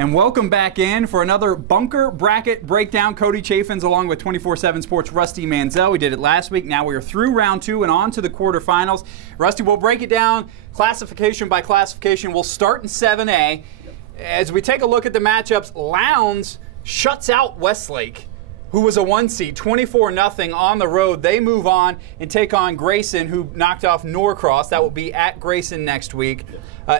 And welcome back in for another bunker bracket breakdown. Cody Chaffins along with 24/7 Sports Rusty Mansell. We did it last week. Now we are through round 2 and on to the quarterfinals. Rusty, we'll break it down classification by classification. We'll start in 7A. As we take a look at the matchups, Lowndes shuts out Westlake, who was a 1 seed, 24-0 on the road. They move on and take on Grayson, who knocked off Norcross. That will be at Grayson next week.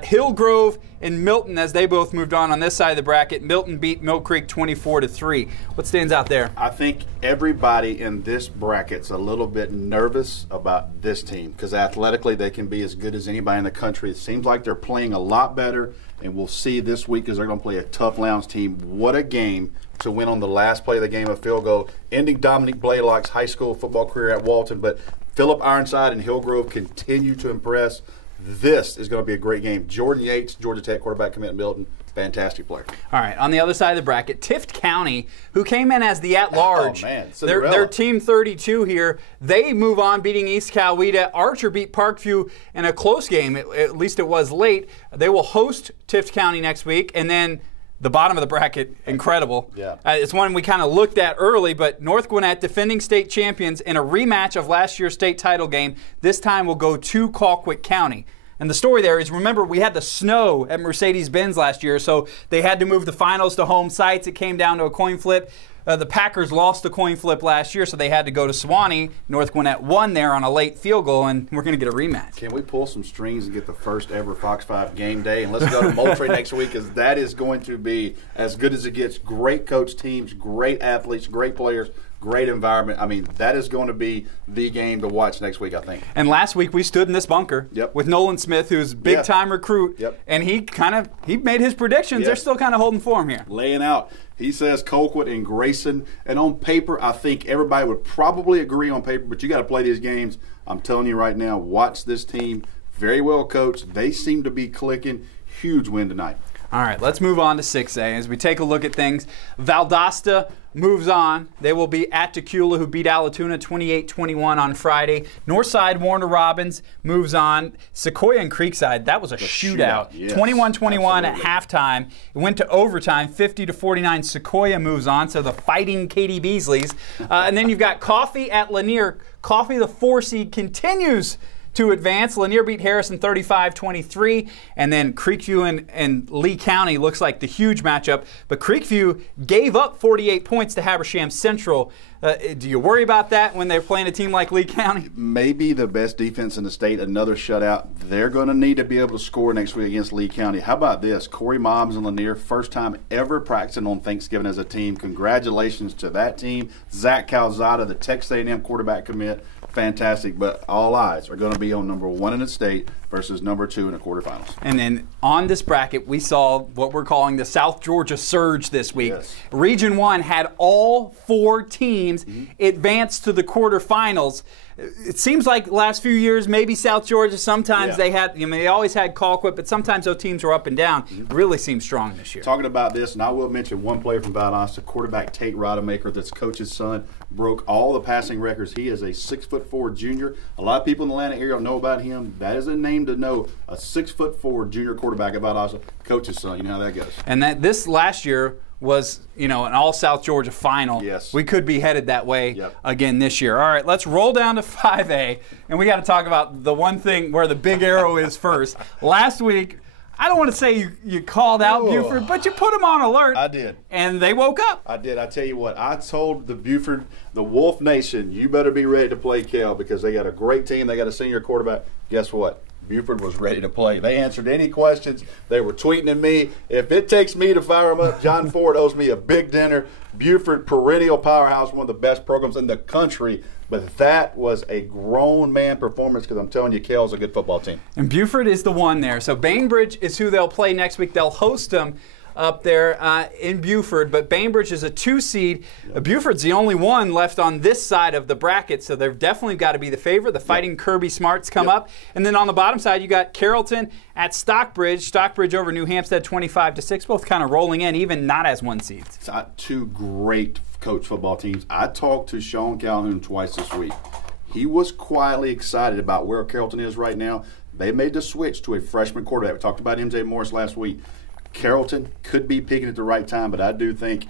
Hillgrove and Milton, as they both moved on this side of the bracket. Milton beat Mill Creek 24-3. What stands out there? I think everybody in this bracket's a little bit nervous about this team because athletically they can be as good as anybody in the country. It seems like they're playing a lot better, and we'll see this week as they're going to play a tough Lowndes team. What a game to win on the last play of the game, a field goal, ending Dominic Blaylock's high school football career at Walton. But Phillip Ironside and Hillgrove continue to impress. This is going to be a great game. Jordan Yates, Georgia Tech quarterback commit Milton, fantastic player. All right, on the other side of the bracket, Tift County, who came in as the at-large. Oh, man, they're team 32 here. They move on, beating East Coweta. Archer beat Parkview in a close game, at least it was late. They will host Tift County next week, and then the bottom of the bracket, incredible. Yeah. It's one we kind of looked at early, but North Gwinnett, defending state champions, in a rematch of last year's state title game. This time will go to Colquitt County. And the story there is, remember, we had the snow at Mercedes-Benz last year, so they had to move the finals to home sites. It came down to a coin flip. The Packers lost the coin flip last year, so they had to go to Suwanee. North Gwinnett won there on a late field goal, and we're going to get a rematch. Can we pull some strings and get the first ever Fox 5 game day? And let's go to Moultrie next week, because that is going to be as good as it gets. Great coach teams, great athletes, great players, great environment. I mean, that is going to be the game to watch next week, I think. And last week we stood in this bunker with Nolan Smith, who's a big-time recruit, and he made his predictions. They're still kind of holding form here. Laying out. He says Colquitt and Grayson. And on paper, I think everybody would probably agree on paper, but you got to play these games. I'm telling you right now, watch this team. Very well coached. They seem to be clicking. Huge win tonight. All right, let's move on to 6A. As we take a look at things, Valdosta moves on. They will be at Tequila, who beat Allatoona 28-21 on Friday. Northside, Warner Robins moves on. Sequoia and Creekside, that was a shootout. 21-21 at halftime. It went to overtime, 50-49. Sequoia moves on, so the Fighting Katie Beasleys. And then you've got Coffee at Lanier. Coffee, the 4 seed, continues to advance. Lanier beat Harrison 35-23, and then Creekview and Lee County looks like the huge matchup. But Creekview gave up 48 points to Habersham Central. Do you worry about that when they're playing a team like Lee County? Maybe the best defense in the state, another shutout. They're going to need to be able to score next week against Lee County. How about this? Corey Mobbs and Lanier, first time ever practicing on Thanksgiving as a team. Congratulations to that team. Zach Calzada, the Texas A&M quarterback commit, fantastic. But all eyes are going to be on number 1 in the state versus number 2 in the quarterfinals. And then on this bracket, we saw what we're calling the South Georgia Surge this week. Region 1 had all 4 teams advance to the quarterfinals. It seems like the last few years, maybe South Georgia, sometimes they had, they always had Colquitt, but sometimes those teams were up and down. Really seems strong this year. Talking about this, and I will mention one player from Valdosta, quarterback Tate Rodemaker, that's coach's son, broke all the passing records. He is a 6'4" junior. A lot of people in the Atlanta area know about him. That is a name to know. A 6'4" junior quarterback at Valdosta, coach's son. You know how that goes. And this last year was, an all-South Georgia final. We could be headed that way again this year. All right, let's roll down to 5A, and we got to talk about the one thing where the big arrow is first. Last week, I don't want to say you called out Buford, but you put them on alert. I did. And they woke up. I did. I tell you what, I told the Buford, the Wolf Nation, you better be ready to play Cal because they got a great team. They got a senior quarterback. Guess what? Buford was ready to play. They answered any questions. They were tweeting at me. If it takes me to fire them up, John Ford owes me a big dinner. Buford, perennial powerhouse, one of the best programs in the country. But that was a grown man performance because I'm telling you, Cal's a good football team. And Buford is the one there. So Bainbridge is who they'll play next week. They'll host them up there in Buford, but Bainbridge is a 2 seed. Buford's the only one left on this side of the bracket, so they've definitely got to be the favorite. The Fighting Kirby Smarts come up. And then on the bottom side, you got Carrollton at Stockbridge. Stockbridge over New Hampstead 25-6, both kind of rolling in, even not as 1 seeds. It's 2 great coach football teams. I talked to Sean Calhoun twice this week. He was quietly excited about where Carrollton is right now. They made the switch to a freshman quarterback. We talked about MJ Morris last week. Carrollton could be peaking at the right time, but I do think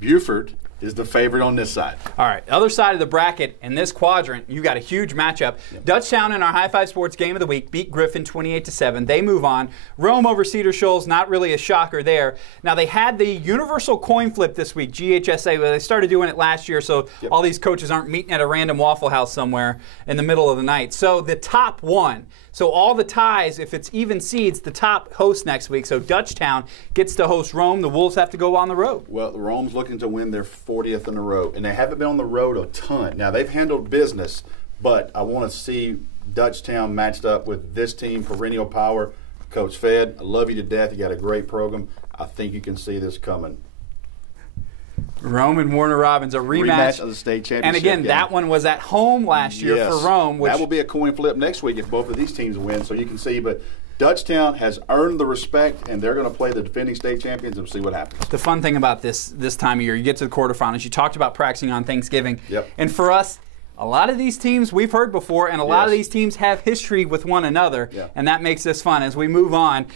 Buford is the favorite on this side. All right, other side of the bracket in this quadrant, you got a huge matchup. Yep. Dutchtown in our High Five Sports Game of the Week beat Griffin 28-7. They move on. Rome over Cedar Shoals, not really a shocker there. Now they had the universal coin flip this week, GHSA. They started doing it last year, so all these coaches aren't meeting at a random Waffle House somewhere in the middle of the night. So the top one. So all the ties, if it's even seeds, the top hosts next week. So Dutchtown gets to host Rome. The Wolves have to go on the road. Well, Rome's looking to win their 40th in a row, and they haven't been on the road a ton. Now, they've handled business, but I want to see Dutchtown matched up with this team, perennial power. Coach Fed, I love you to death. You got a great program. I think you can see this coming. Rome and Warner Robins, a rematch of the state championship. And again, that one was at home last year for Rome. That will be a coin flip next week if both of these teams win, so you can see. But Dutchtown has earned the respect, and they're going to play the defending state champions and see what happens. The fun thing about this time of year, you get to the quarterfinals. You talked about practicing on Thanksgiving. Yep. And for us, a lot of these teams we've heard before, and a lot of these teams have history with one another, and that makes this fun. As we move on,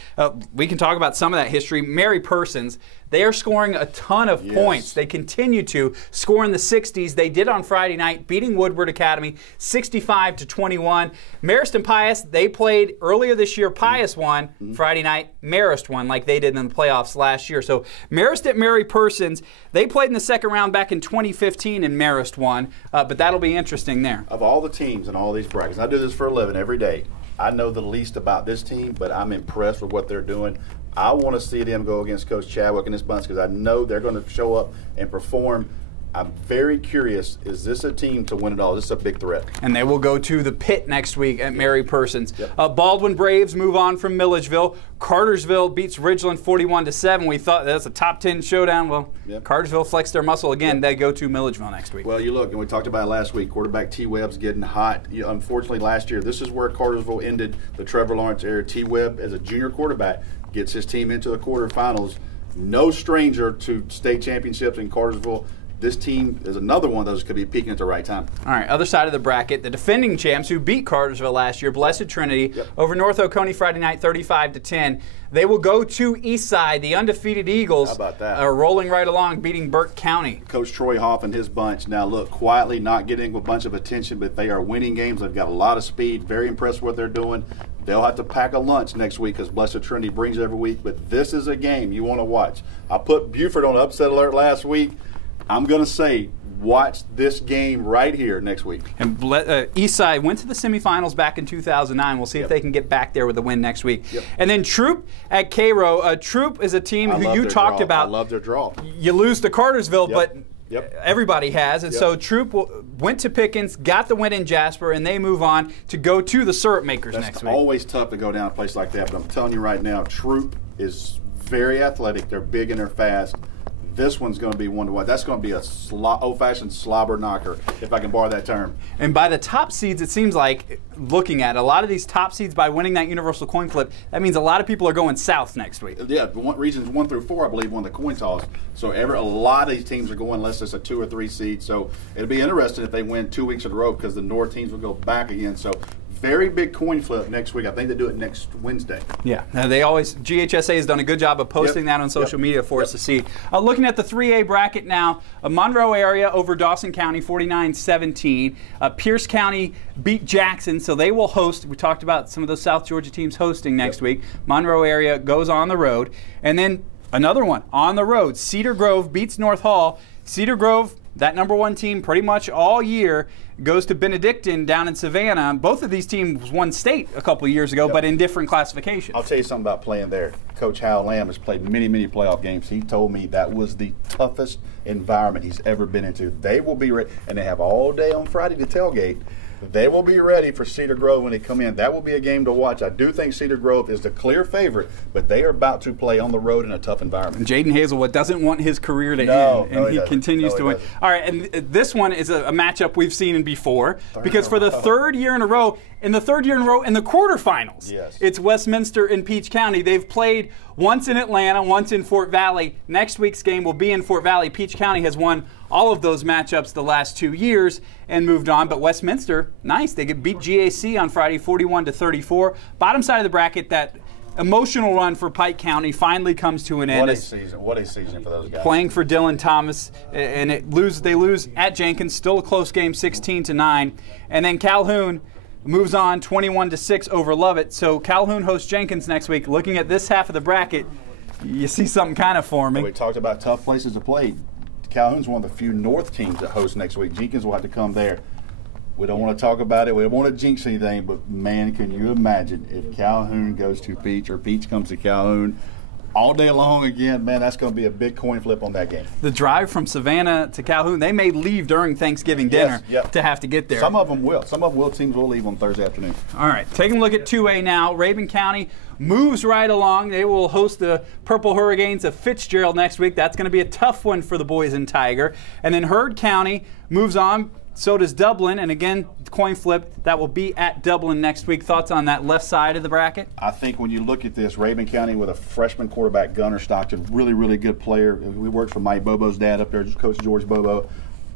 we can talk about some of that history. Mary Persons, they are scoring a ton of points. They continue to score in the 60s. They did on Friday night, beating Woodward Academy 65-21. Marist and Pius, they played earlier this year. Pius won Friday night. Marist won like they did in the playoffs last year. So Marist at Mary Persons, they played in the second round back in 2015, and Marist won. But that'll be interesting there. Of all the teams and all these brackets, I do this for a living every day. I know the least about this team, but I'm impressed with what they're doing. I want to see them go against Coach Chadwick and his bunch because I know they're going to show up and perform. I'm very curious, is this a team to win it all? Is this a big threat? And they will go to the pit next week at Mary Persons. Baldwin Braves move on from Milledgeville. Cartersville beats Ridgeland 41-7. We thought that's a top 10 showdown. Well, Cartersville flexed their muscle again. They go to Milledgeville next week. Well, you look, and we talked about it last week, quarterback T. Webb's getting hot. Unfortunately, last year, this is where Cartersville ended the Trevor Lawrence era. T. Webb, as a junior quarterback, gets his team into the quarterfinals. No stranger to state championships in Cartersville. This team is another one of those that could be peaking at the right time. All right, other side of the bracket, the defending champs who beat Cartersville last year, Blessed Trinity, over North Oconee Friday night, 35-10. They will go to Eastside. The undefeated Eagles are rolling right along, beating Burke County. Coach Troy Hoff and his bunch, now look, quietly not getting a bunch of attention, but they are winning games. They've got a lot of speed, very impressed with what they're doing. They'll have to pack a lunch next week because Blessed Trinity brings it every week, but this is a game you want to watch. I put Buford on upset alert last week. I'm going to say, watch this game right here next week. And Eastside went to the semifinals back in 2009. We'll see if they can get back there with a win next week. And then Troop at Cairo. Troop is a team who you talked about. I love their draw. You lose to Cartersville, but everybody has. And so Troop went to Pickens, got the win in Jasper, and they move on to go to the Syrup Makers next week. It's always tough to go down a place like that, but I'm telling you right now, Troop is very athletic. They're big and they're fast. This one's going to be one to watch. That's going to be a old-fashioned slobber knocker, if I can borrow that term. And by the top seeds, it seems like, looking at a lot of these top seeds, by winning that universal coin flip, that means a lot of people are going south next week. Yeah, regions 1 through 4, I believe, won the coin toss. So a lot of these teams are going unless it's a 2 or 3 seed. So it'll be interesting if they win 2 weeks in a row because the North teams will go back again. So very big coin flip next week. I think they do it next Wednesday. Yeah, they always, GHSA has done a good job of posting that on social media for us to see. Looking at the 3A bracket now, Monroe area over Dawson County, 49-17. Pierce County beat Jackson, so they will host. We talked about some of those South Georgia teams hosting next week. Monroe area goes on the road. And then another one on the road. Cedar Grove beats North Hall. Cedar Grove, that #1 team pretty much all year, goes to Benedictine down in Savannah. Both of these teams won state a couple of years ago, but in different classifications. I'll tell you something about playing there. Coach Hal Lamb has played many, many playoff games. He told me that was the toughest environment he's ever been into. They will be ready, and they have all day on Friday to tailgate. They will be ready for Cedar Grove when they come in. That will be a game to watch. I do think Cedar Grove is the clear favorite, but they are about to play on the road in a tough environment. Jaden Hazelwood doesn't want his career to end, and he continues to win. All right, and this one is a matchup we've seen before because for the third year in a row, in the quarterfinals, it's Westminster and Peach County. They've played once in Atlanta, once in Fort Valley. Next week's game will be in Fort Valley. Peach County has won all of those matchups the last 2 years and moved on. But Westminster, nice. They beat GAC on Friday 41-34. Bottom side of the bracket, that emotional run for Pike County finally comes to an end. What a season. What a season for those guys. Playing for Dylan Thomas, and they lose at Jenkins, still a close game, 16-9. And then Calhoun moves on 21-6 over Lovett. So Calhoun hosts Jenkins next week. Looking at this half of the bracket, you see something kind of forming. We talked about tough places to play. Calhoun's one of the few North teams that host next week. Jenkins will have to come there. We don't want to talk about it. We don't want to jinx anything, but, man, can you imagine if Calhoun goes to Peach or Peach comes to Calhoun all day long again? Man, that's going to be a big coin flip on that game. The drive from Savannah to Calhoun, they may leave during Thanksgiving dinner to have to get there. Some of them will. Some of them will. Teams will leave on Thursday afternoon. All right, taking a look at 2A now. Rabun County moves right along. They will host the Purple Hurricanes of Fitzgerald next week. That's going to be a tough one for the boys in Tiger. And then Heard County moves on. So does Dublin, and again, coin flip, that will be at Dublin next week. Thoughts on that left side of the bracket? I think when you look at this, Rabun County with a freshman quarterback, Gunnar Stockton, really, really good player. We worked for Mike Bobo's dad up there, Coach George Bobo.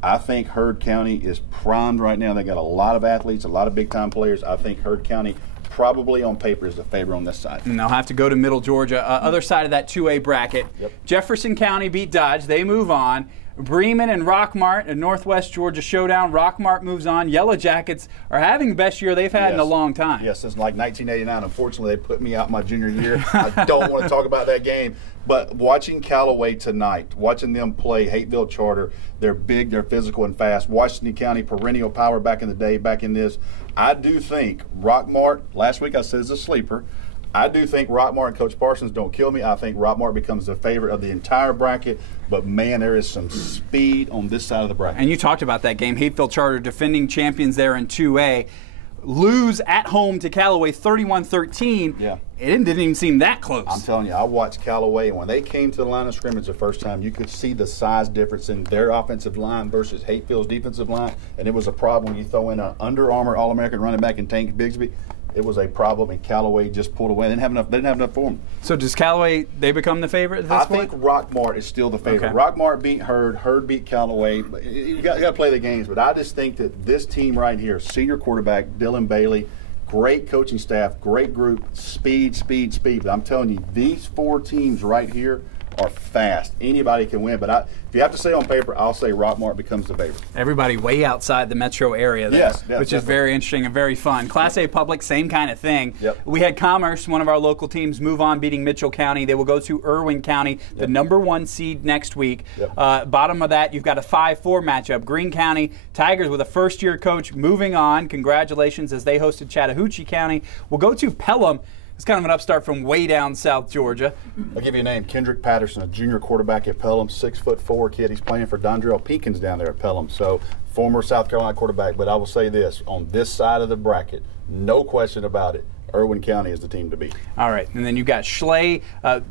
I think Heard County is primed right now. They got a lot of athletes, a lot of big-time players. I think Heard County probably on paper is the favorite on this side. And they'll have to go to Middle Georgia. Other side of that 2A bracket. Yep. Jefferson County beat Dodge. They move on. Bremen and Rockmart, a Northwest Georgia showdown. Rockmart moves on. Yellow Jackets are having the best year they've had in a long time. Yes, since like 1989. Unfortunately, they put me out my junior year. I don't want to talk about that game. But watching Callaway tonight, watching them play Hateville Charter, they're big, they're physical and fast. Washington County, perennial power back in the day, back in this. I do think Rockmart, last week I said is a sleeper. I do think Rockmart and Coach Parsons don't kill me. I think Rockmart becomes the favorite of the entire bracket. But, man, there is some speed on this side of the bracket. And you talked about that game. Hateville Charter, defending champions there in 2A, lose at home to Callaway 31-13. Yeah. It didn't even seem that close. I'm telling you, I watched Callaway, and when they came to the line of scrimmage the first time, you could see the size difference in their offensive line versus Hatefield's defensive line. And it was a problem when you throw in an Under Armour All-American running back in Tank Bigsby. It was a problem, and Callaway just pulled away. They didn't have enough for them. So does Callaway, they become the favorite at this point? I think Rockmart is still the favorite. Okay. Rockmart beat Heard. Heard beat Callaway. You got to play the games. But I just think that this team right here, senior quarterback Dylan Bailey, great coaching staff, great group, speed. But I'm telling you, these four teams right here are fast. Anybody can win. But if you have to say on paper, I'll say Rockmart becomes the favorite. Everybody way outside the metro area there, yes, which definitely. is very interesting and very fun. Class A Public, same kind of thing. Yep. We had Commerce, one of our local teams, move on, beating Mitchell County. They will go to Irwin County, the #1 seed next week. Yep. Bottom of that, you've got a 5-4 matchup. Green County Tigers with a first-year coach moving on. Congratulations as they hosted Chattahoochee County. We'll go to Pelham. It's kind of an upstart from way down South Georgia. I'll give you a name, Kendrick Patterson, a junior quarterback at Pelham, 6'4" kid. He's playing for Dondrell Peekins down there at Pelham. So former South Carolina quarterback. But I will say this, on this side of the bracket, no question about it, Irwin County is the team to beat. All right, and then you've got Schley,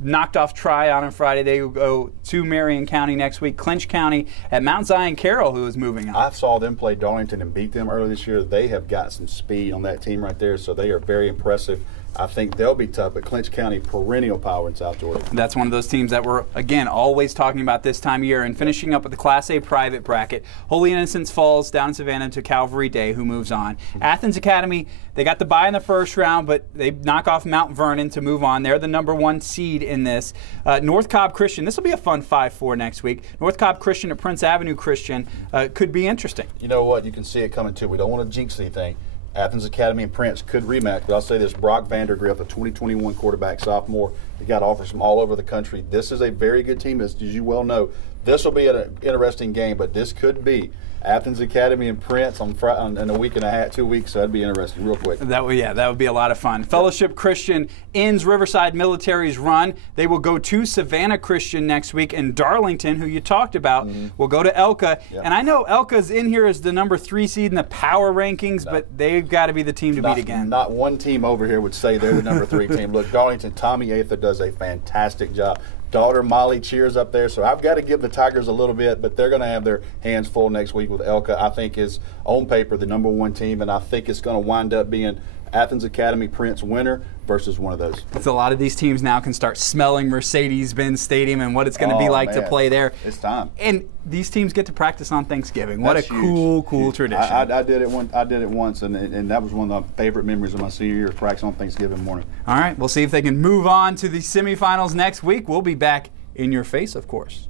knocked off Tryon on Friday. They will go to Marion County next week. Clinch County at Mount Zion Carroll, who is moving on. I saw them play Darlington and beat them earlier this year. They have got some speed on that team right there, so they are very impressive. I think they'll be tough, but Clinch County, perennial power in South Georgia. That's one of those teams that we're, again, always talking about this time of year. And finishing up with the Class A private bracket, Holy Innocents falls down in Savannah to Calvary Day, who moves on. Athens Academy, they got the bye in the first round, but they knock off Mount Vernon to move on. They're the #1 seed in this. North Cobb Christian, this will be a fun 5-4 next week. North Cobb Christian at Prince Avenue Christian could be interesting. You know what? You can see it coming, too. We don't want to jinx anything. Athens Academy and Prince could rematch, but I'll say this, Brock Vandergrift, the 2021 quarterback, sophomore, he got offers from all over the country. This is a very good team, as you well know. This will be an interesting game, but this could be Athens Academy and Prince in a week and a half, 2 weeks, so that'd be interesting real quick. That would be a lot of fun. Fellowship Christian ends Riverside Military's run. They will go to Savannah Christian next week, and Darlington, who you talked about, will go to Elka. Yep. And I know Elka's in here as the #3 seed in the power rankings, but they've got to be the team to beat again. Not one team over here would say they're the #3 team. Look, Darlington, Tommy Ather does a fantastic job. Daughter Molly cheers up there, so I've got to give the Tigers a little bit, but they're going to have their hands full next week with Elka. I think is on paper the #1 team, and I think it's going to wind up being Athens Academy Prince winner versus one of those. So a lot of these teams now can start smelling Mercedes-Benz Stadium and what it's going to be like to play there. It's time. And these teams get to practice on Thanksgiving. What That's a cool huge. tradition. I did it once, and that was one of my favorite memories of my senior year, practice on Thanksgiving morning. All right, we'll see if they can move on to the semifinals next week. We'll be back in your face, of course.